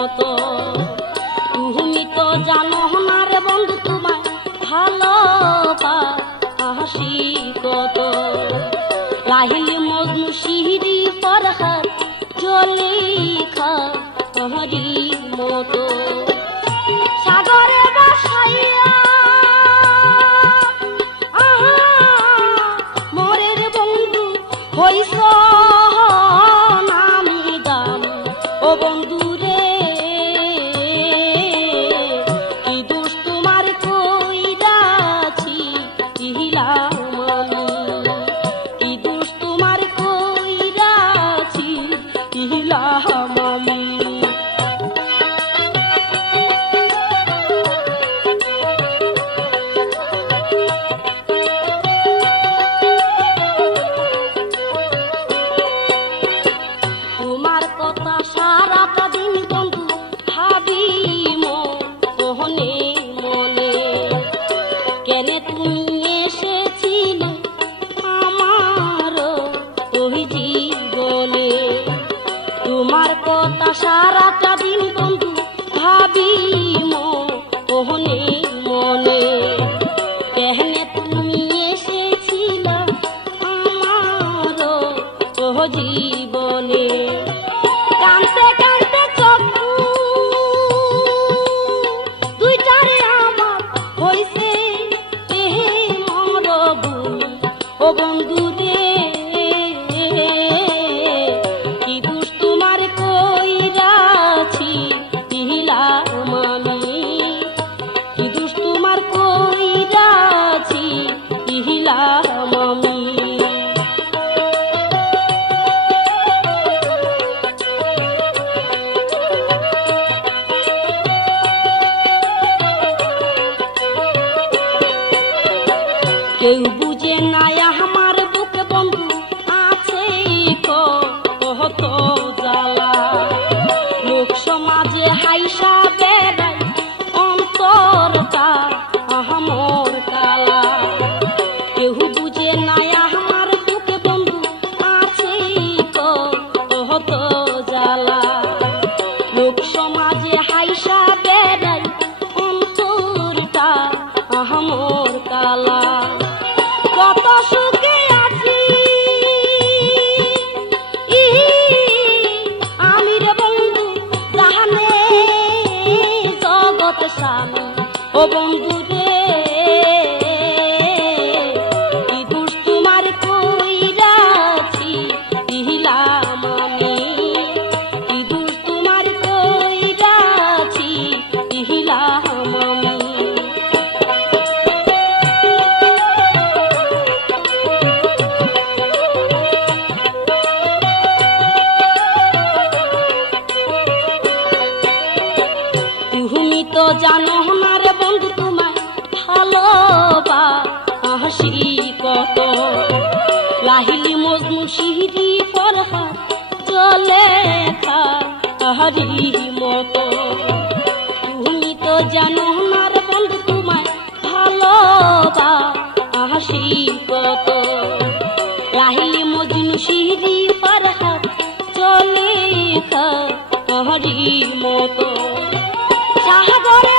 মতো। তুমি তো জানো না রে বন্ধু তোমায় ভালোবাসি কত। লাহিলি মজনু শিহরি ফরহাদ জলেখা হরি মতো। সাগরে বাসাইয়া মোরের বন্ধু হইছ নামি দাম। ও বন্ধু রে কি দোষ তোমার কইরাছি ইহিলাম আমি। কি দোষ তোমার কইরাছি ইহিলাম আমি। তোমার কথা সারাটা দিন বন্ধু ভাবি মনে মনে। কেনে তুমি এসেছিলে আমার ওই জীবনে। তোমার কথা সারাটা দিন বন্ধু ভাবি মনে মনে। কেনে তুমি এসেছিলে আমার ও জীবনে। কানতে কানতে চক্ষু দুইটারে আমার হইছে মরভূমি। ও বন্ধু রে কি দোষ তোমার কইরাছি ইহিলাম আমি। কি দোষ তোমার কইরাছি ইহিলাম আমি। কেউ বুঝে নাই আমার বুকে বন্ধু আছে কত জ্বালা। লোক সমাজে হাইসা বেড়াই অন্তরটা আমার কালা। কেউ বুঝে নাই আমার বুকে বন্ধু আছে কত জ্বালা। লোক সমাজে হাইসা বেড়াই অন্তরটা আমার কালা। কত সুখে আছি আমি রে বন্ধু জাহানে জগৎ স্বামী। ও বন্ধু রে কি দোষ তোমার কইরাছি ইহিলাম আমি। কি দোষ তোমার কইরাছি ইহিলাম আমি। তুমি তো জানো না রে বন্ধু তোমায় ভালোবাসি কত। লাহিলি মজনু শিহরি ফরহাদ জলেখা হরি মতো। তুমি তো জানো না রে বন্ধু তোমায় ভালোবাসি কত। লাহিলি মজনু শিহরি ফরহাদ জলেখা হরি মতো। সাগরে